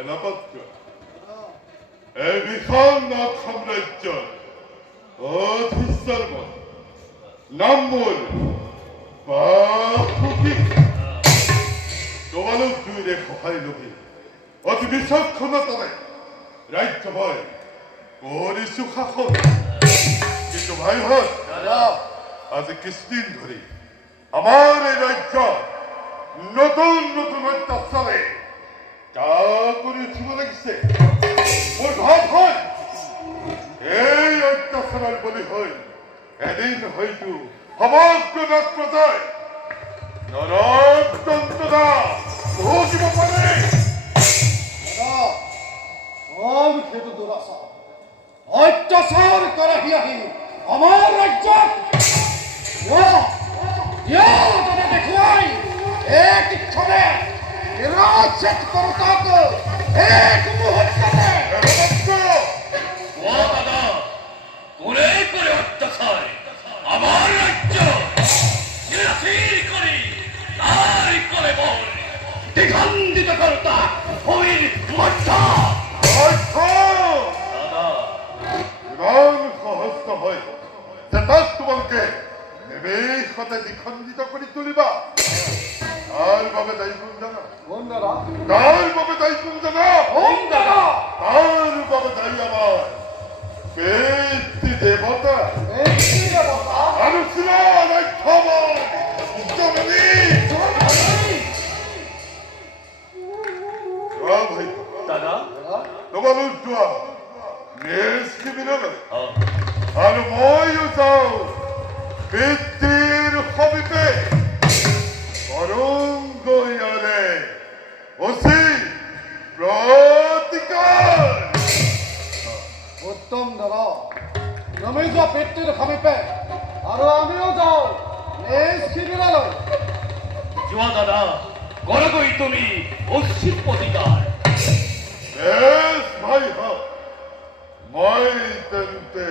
এলাপত্র এই বিশাল নাথ সাম্রাজ্য অধিসর্ব নাম্বর বা খুকি তোমালোক দুইৰে সহায় লবি অতি বিচক্ষণতাৰে ৰাজ্য ভয় কৰিছো শাসন কিন্তু ভাইহঁত আজি কিছুদিন ধৰি আমাৰ এই ৰাজ্য নতুন নতুন অত্যাচাৰে কৰি উঠিব লাগিছে মোৰ ভাৱ হয় এই অত্যাচাৰৰ বলি হৈ এদিন হয়তো সমগ্ৰ নাথ প্ৰজাই নৰক যন্ত্ৰণা ভুগিব পাৰে সেইটো দুৰাচাৰ অত্যাচাৰ কৰাহি আহি আমাৰ ৰাজ্যত দেখুৱাই এক ইচ্ছাৰে নিৰাশেষ কৰোতাক এক মুহূৰ্ততে দাদা করে করে অত্যাচার আমার রাজ্য শিরশির করে তাই করে বল দ্বিখণ্ডিত করতা হইর মধ্যা ইমান সহজ নহয় যে তাক তোমালোকে নিমেষতে দ্বিখণ্ডিত কৰি তুলিবা তাৰ বাবে দায়ী কোন জানা তাৰ বাবে দায়ী কোন জানা তাৰ বাবে দায়ী আমাৰ দেৱতা আলোচনা দাদা তোমালোক যোৱা নেক্সট শিবিৰলৈ আৰু মইও যাওঁ পিতৃৰ সমীপে কৰংগয়াৰে উচিত প্ৰতিকাৰ উত্তম দাদা তুমি যোৱা পিতৃৰ সমীপে আৰু আমিও যাওঁ নেক্সট শিবিৰলৈ যোৱা দাদা করগই তুমি উচিত প্রতিকার ভাই মই তেন্তে